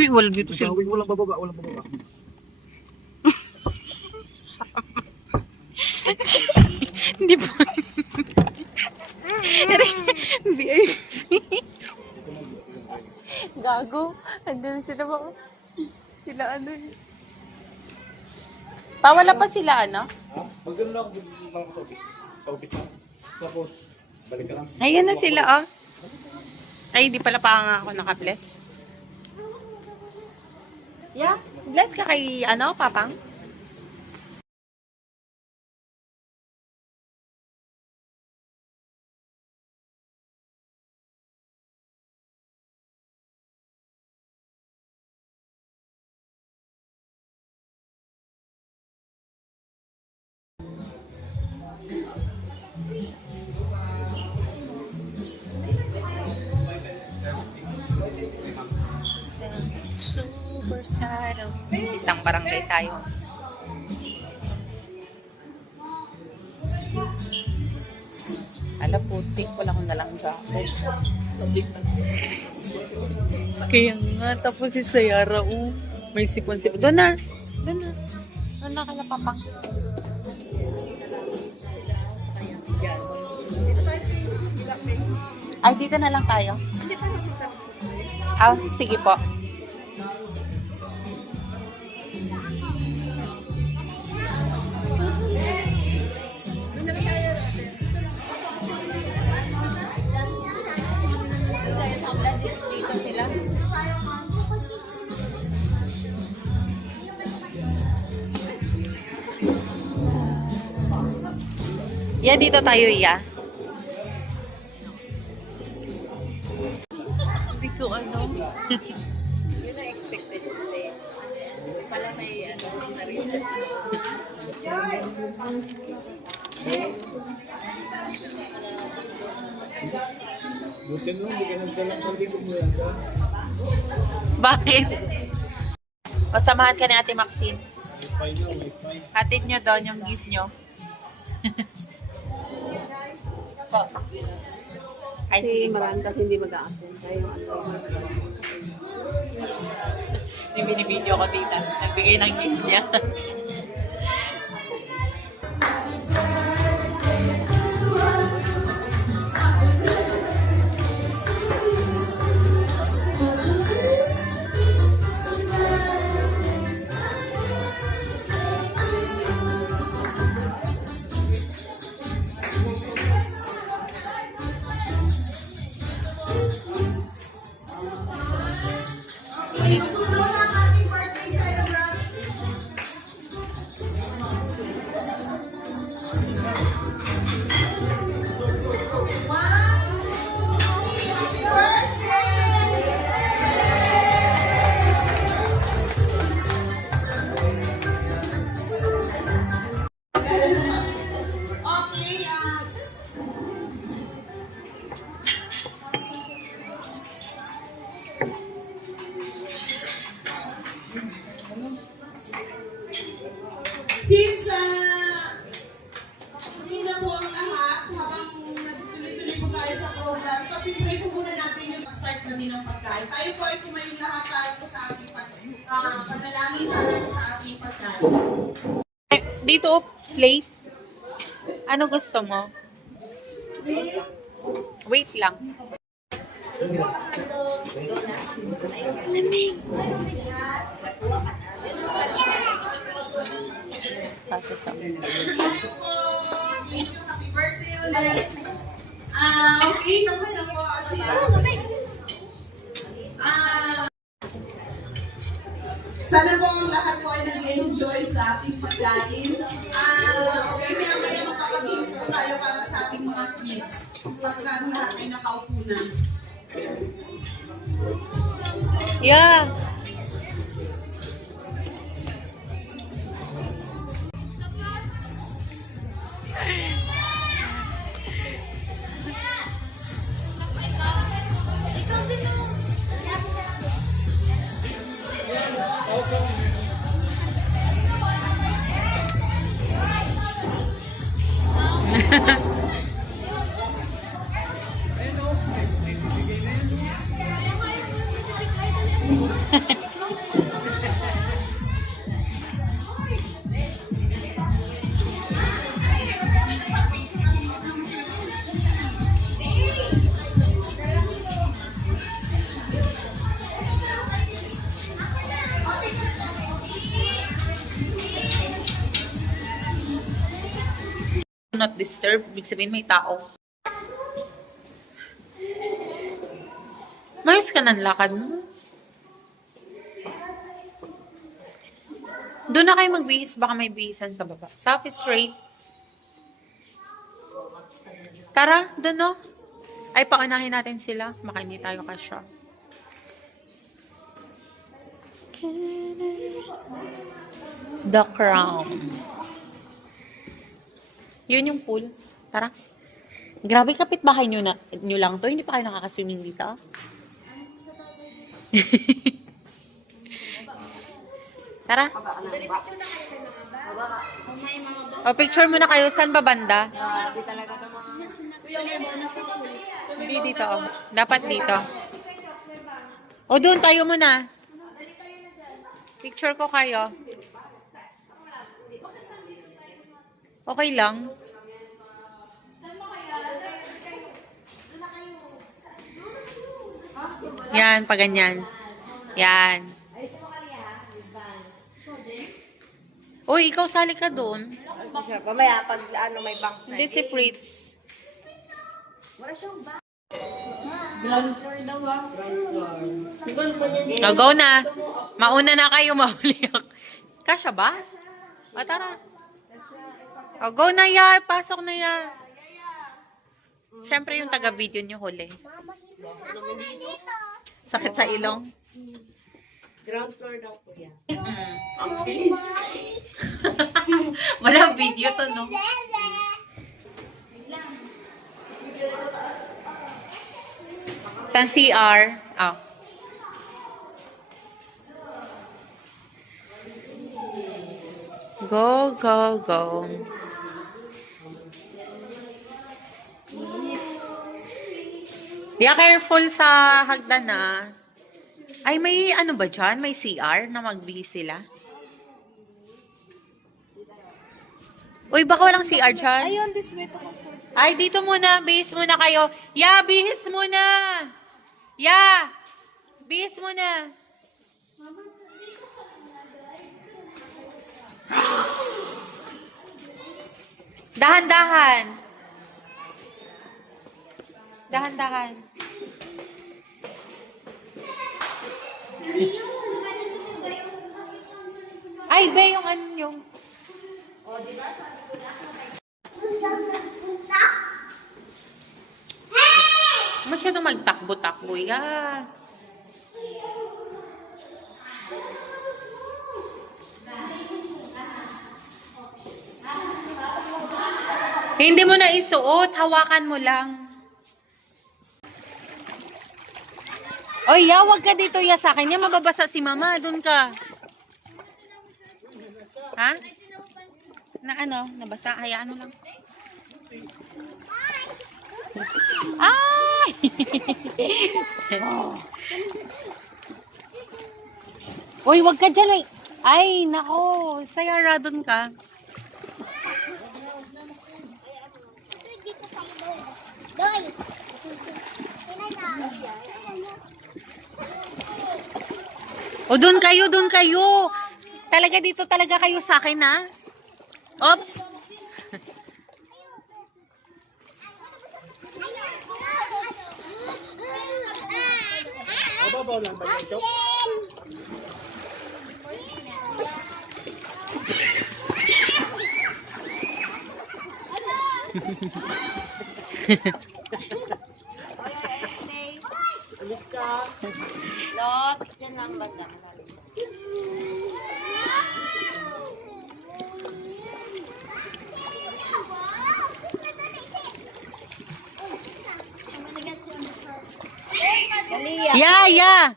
Uy, wala dito sila. Walang bababa, walang bababa. Hindi pa. VIP. Gago. Andun sila ba? Sila ano? Pawala pa sila ano? Ha? Magdano lang ako sa office. Sa office na. Tapos, balik ka lang. Ayan na sila oh. Ay, di pala pa nga ako naka-bless. Yeah, bless ka kay ano, Papang? Super sad. Isang barangay tayo. Ala putik, wala akong nalang jacket. Kaya nga, tapos si Sayara, may sequence. Doon na. Doon na. Doon na kala Papang. Ay, dito na lang tayo. Ah, sige po. Dito sila. Yeah, dito tayo, iya. Hindi ko ano. Yun ang expected kasi. Pala may ano, sarili. Buti mo, hindi ka nagdalang pag-ibig mo yan ka. Bakit? Pasamahan ka ni Ate Maxine. Wi-Fi na, Wi-Fi. Hatid nyo doon yung gift nyo. Po. Ay, Kasi sige po. marami kasi hindi mag-a-attend tayo. Yung binibideo ko dito. Nagbigay ng gift niya. Since hindi na po ang lahat, habang nagtuloy-tuloy po tayo sa program, papipray po muna natin yung start na din ng pagkain. Tayo po ay tumayong lahat para po sa ating panalangin para po sa ating pagkain. Dito, plate. Ano gusto mo? Wait. Wait lang. Kasi sa Thank you po. Thank you. Happy birthday ulit. Okay, tapos na po. Sana po ang lahat po ay nag-enjoy sa ating pagkain. Okay, maya-maya magpapagames po tayo para sa ating mga kids. Pagka lahat ay nakaupo na. yeah. not disturb. Ibig sabihin may tao. Mayos ka ng lakad mo. Doon na kayo magbihis. Baka may bihisan sa baba. South straight. Tara, doon no. Ay, paunahin natin sila. Baka hindi tayo kasya. The Crown. Yun yung pool. Tara. Grabe, kapitbahay nyo lang to. Hindi pa kayo nakakaswimming dito. Tara. O, picture muna kayo. Saan ba banda? Hindi dito. Oh. Dapat dito. O, doon tayo muna. Picture ko kayo. Okay lang. Yan, pa ganyan. Yan. Uy, ikaw sali ka doon. Mamaya, pag may box na. Hindi si Fritz. O, go na. Mauna na kayo, mahuli ako. Kasya ba? O, tara. O, go na ya. Pasok na ya. Siyempre yung taga-video nyo huli. Sakit sa ilong. Ground floor daw po yan. Ang bilis. Wala video to, no? San CR? Ah. Go, go, go. Yeah, careful sa hagdan na. Ay, may ano ba dyan? May CR na magbihis sila? Uy, baka walang CR dyan? Ayun, this way to comfort. Ay, dito muna. Bihis muna kayo. Ya, bihis muna. Ya, bihis muna. Dahan-dahan. Dahan-dahan. Ay, be, yung ano yung... Masyado magtakbo-takbo, ya. Hindi mo na isuot, hawakan mo lang. Oy, ya, wag ka dito ya sa akin. Ya, mababasa si mama. Doon ka. Ha? Na ano? Nabasa? Hayaan mo lang. Ay! Uy, wag ka dyan. Ay, nako. Sayara doon ka. O, doon kayo, doon kayo. Talaga dito talaga kayo sa akin, ha? Oops. Mababaw lang ba ito? Alis ka. Lot, yan lang banda. Kalia. Yeah.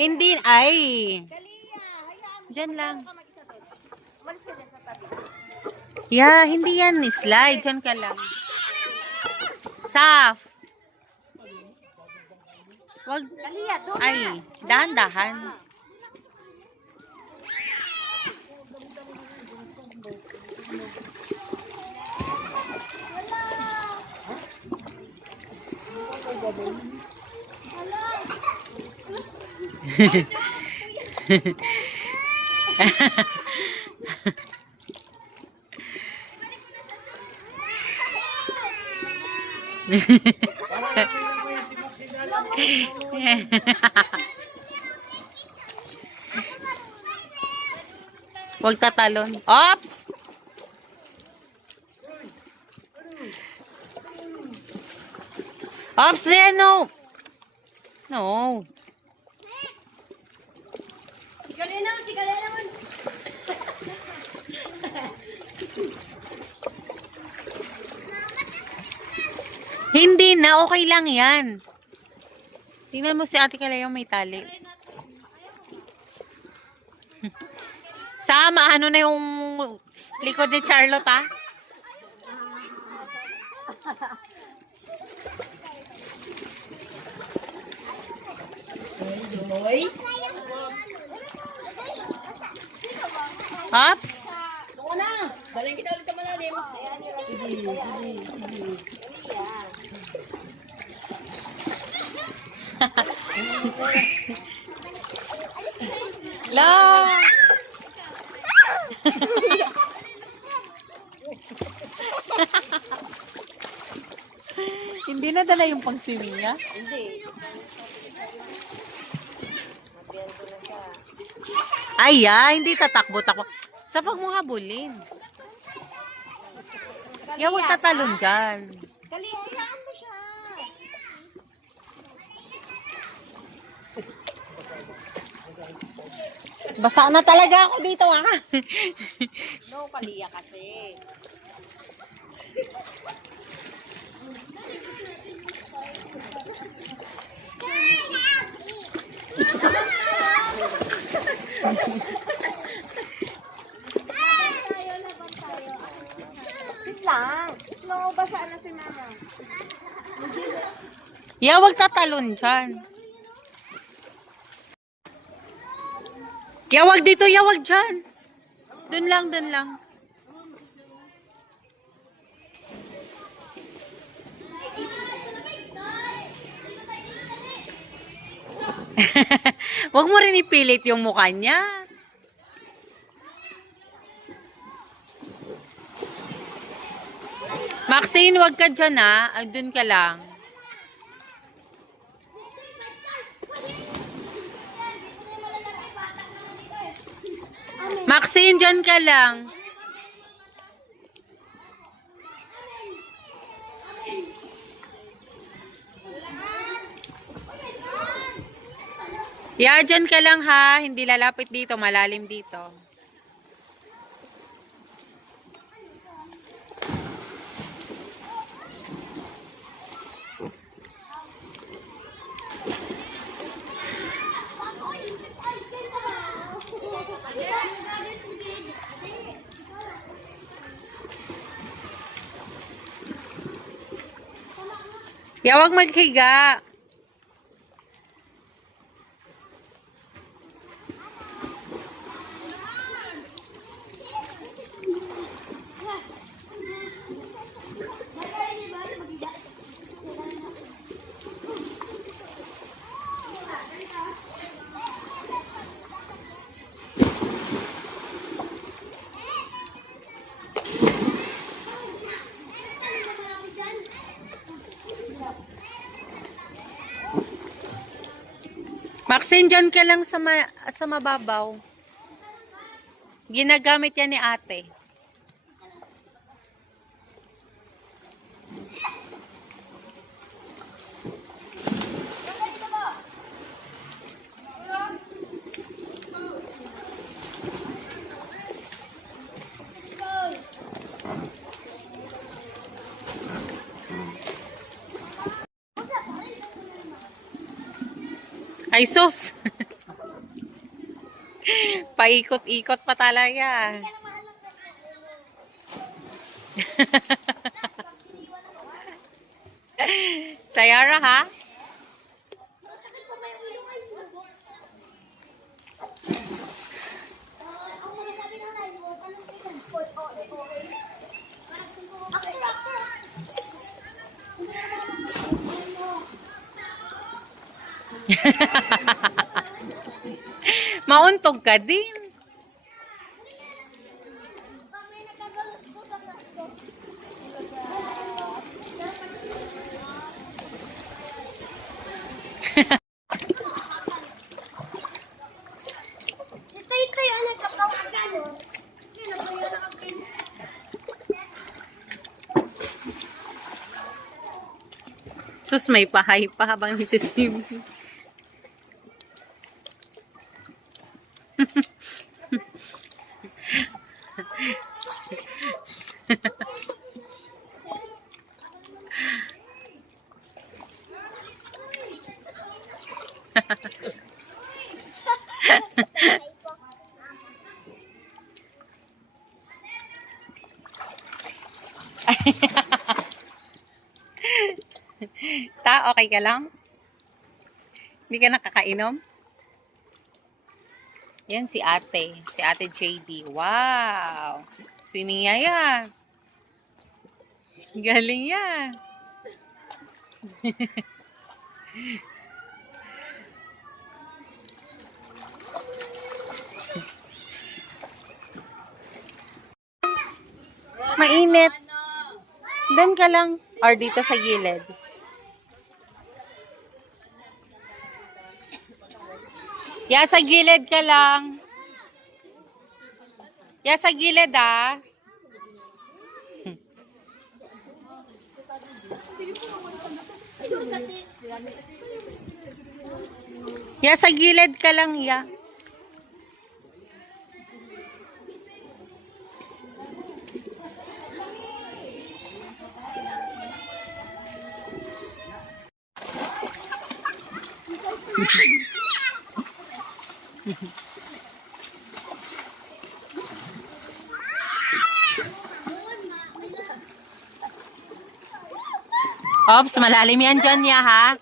Hindi, ay. Kalia, hayaan mo. Diyan lang. Ka mag-isa doon. Umalis ka dyan sa tabi. Yeah, hindi yan. Slide. Diyan ka lang. Saf. Wag. Kalia, doon Ay, dahan-dahan. Huwag tatalon. Ops! Ops, there, no! No. Sigalin naman. Hindi na, okay lang yan. Tingnan mo si Ate Kalayang may tali. Sama, ano na yung likod ni Charlotte, ha? Ops! Doon na. Daling kita ulit sa malalim. La! Hindi na dala yung pang-swimming niya? Hindi. Mabiyento na siya. Ay, hindi tatakbo-takbo. Sa pag mo habulin. Kaya huwag tatalon dyan. Dali, hayaan mo siya. Basa na talaga ako dito, ha? No, kaliya kasi. Sit lang. No, basaan na si mama. Yeah, huwag tatalon dyan. Kaya wag dito, wag dyan. Dun lang, dun lang. Wag mo rin ipilit yung mukha niya. Maxine, wag ka dyan, ha. Dun ka lang. Maxine, dyan ka lang. Yeah, dyan ka lang, ha. Hindi lalapit dito. Malalim dito. Yeah, wag maghiga. Maxine, dyan ka lang sa mababaw. Ginagamit yan ni ate. Ay, sus. Paikot-ikot pa talaga. Sayara, ha? Mauntog ka din. Sus, may pahay pa habang nagsisim. Okay ka lang? Hindi ka nakakainom? Yan si ate. Si ate JD. Wow! Swimming niya yan. Galing yan. Mainit. Doon ka lang. Or dito sa gilid. Ya, sa gilid ka lang. Ya, sa gilid ah. Ya, sa gilid ka lang, ya. Ops, malalim yan dyan ya, ha?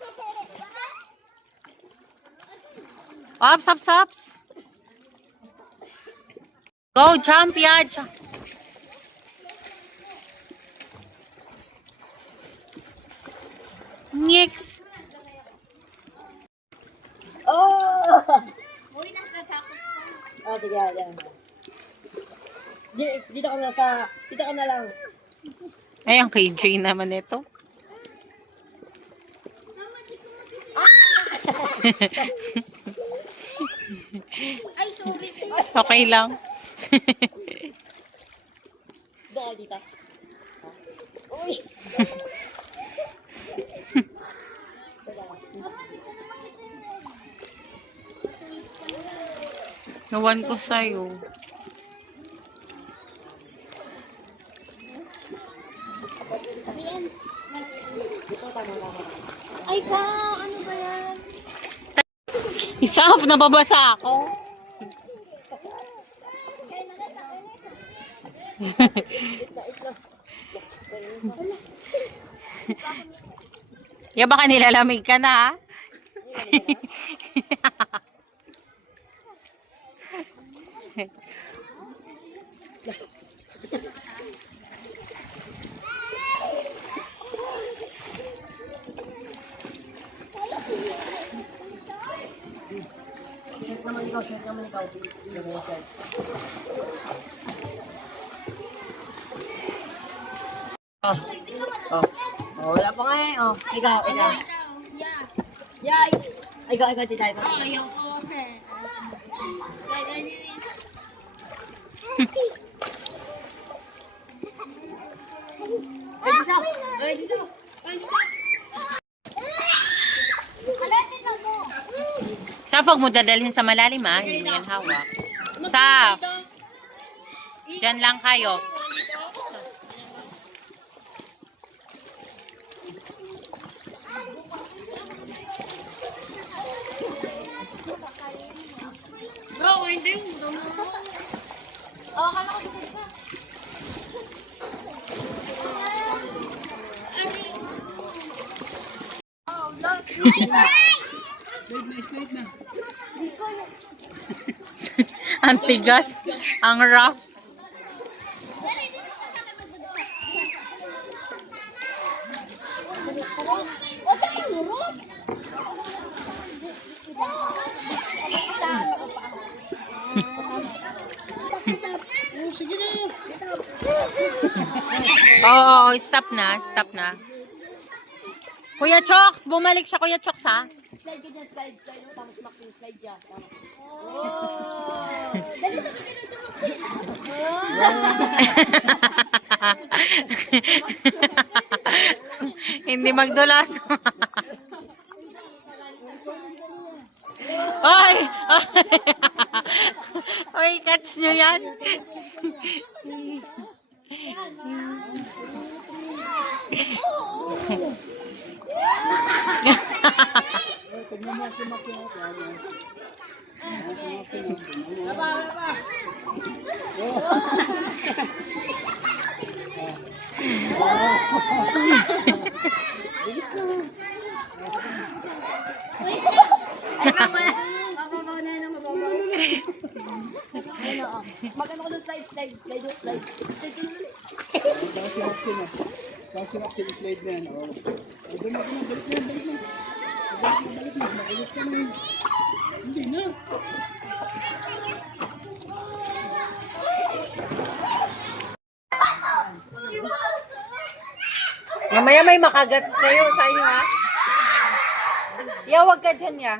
Ops, ops, ops. Go, jump ya. Jump. Nix. Oh! Oh, sige, yan. Dito ka na lang. Ay, ang KJ naman ito. Ay, sorry. Okay lang. Doon ako dito. Uy! Nawan ko sa'yo. Ay, ka! Ano ba yan? Isap, nababasa ako. Ya, baka nilalamig ka na, ha? Shirt naman ikaw. Oh, wala pa nga eh. Oh, ikaw. Yay! Ikaw, tita. Saf, huwag mo dadalhin sa malalim, ha? Hindi mo yan hawak. Saf! Diyan lang kayo. Bro, hindi mo. Oh, kala ko susod ka. Oh, look. Slide na. Ang tigas. Ang rough. Oo, stop na. Stop na. Kuya Choks, bumalik siya, Kuya Choks, ha? Slide ka dyan, slide. Tapos makin, slide dyan. Hindi magdulas. Oy, catch nyo yan. Magano ko ng slide. Kasi Maxine slide na yan. Oh. Balik na. Makulit ka na. Hindi na. Mamaya may makagat kayo sa inyo, ha? Ya, wag ka dyan, ya.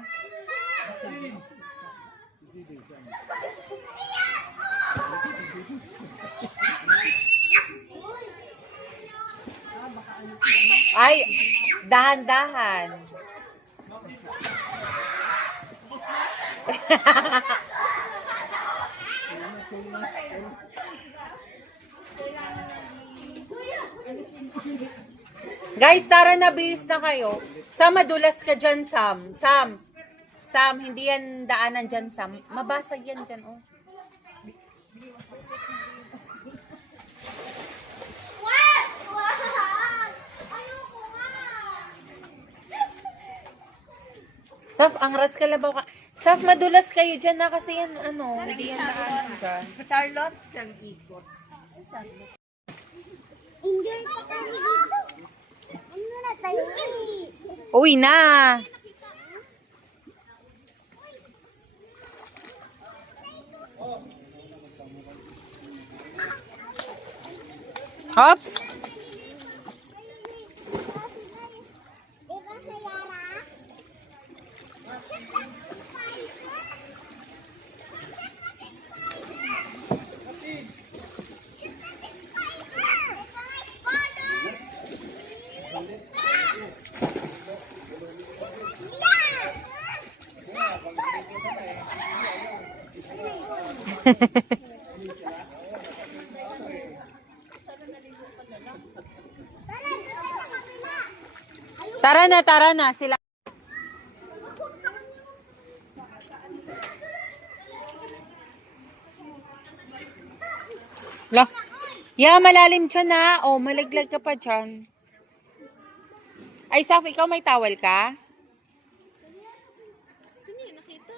Ay, dahan-dahan. Guys, tara na, bihis na kayo. Sam, madulas ka dyan, Sam. Sam, hindi yan daanan dyan, Sam. Mabasag yan dyan, oh. Saf, ang ras kalabaw ka. Saf, madulas kayo dyan na kasi yan, ano, hindi yan daanan dyan. Charlotte, siyang ikot. Enjoy pa kami dito. Ano na tayo? Uwi na. Hops. Diba sa Yara? Tara na. Sila. La. Ya, malalim dyan, ha. Oh, malaglag ka pa dyan. Ay, Saf, ikaw may towel ka? Saan yun nakita?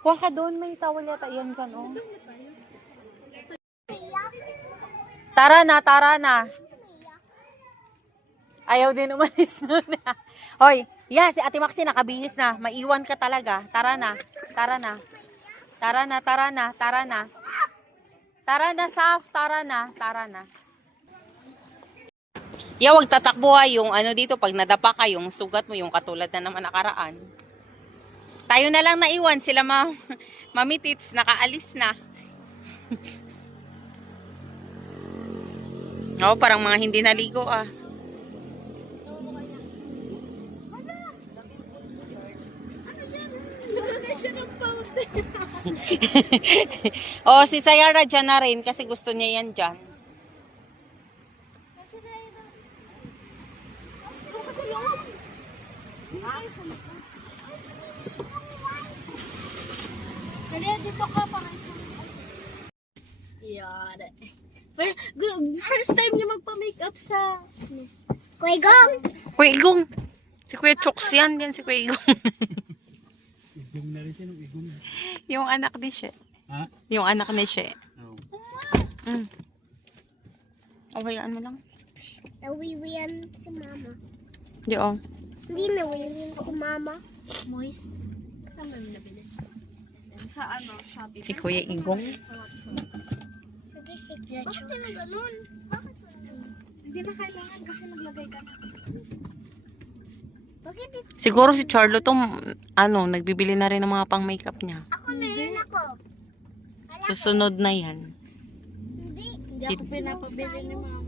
Kuha ka doon, may towel yata. Yan dyan, oh. Tara na. Ayaw din umalis na. Hoy, si Ate Maxine nakabihis na. Maiwan ka talaga. Tara na, Saf. Tara na. Wag tatakbo, ha. Yung ano dito, pag nadapa ka, yung sugat mo, yung katulad na naman nakaraan. Tayo na lang naiwan. Sila Mami Tits, nakaalis na. Oh, parang mga hindi naligo, ah. Nalagay siya ng powder. Oh, si Sayara dyan na rin kasi gusto niya yan dyan. Dito ka para sa Yara. First time niya magpa-makeup sa... Kuigong! Kuya Igong. Si Kuya Choks yan si Kuya Igong. Igong na rin siya ng igong. Yung anak ni She. Ha? Yung anak ni She. Oo. Oh, hayaan mo lang. Nawiwian si mama. Di, oh. Hindi nawiwian si mama. Moist. Saan mo nabili? Sa ano? Shopee. Si Kuya Igong. Hindi signature. Bakit na ganun? Bakit na ganun? Hindi na kailangan kasi naglagay ka na. Bakit ito? Siguro si Charlo to, nagbibili na rin ng mga pang makeup niya. Ako meron ako. Susunod na yan. Hindi. Hindi ako pinapabili ni mama.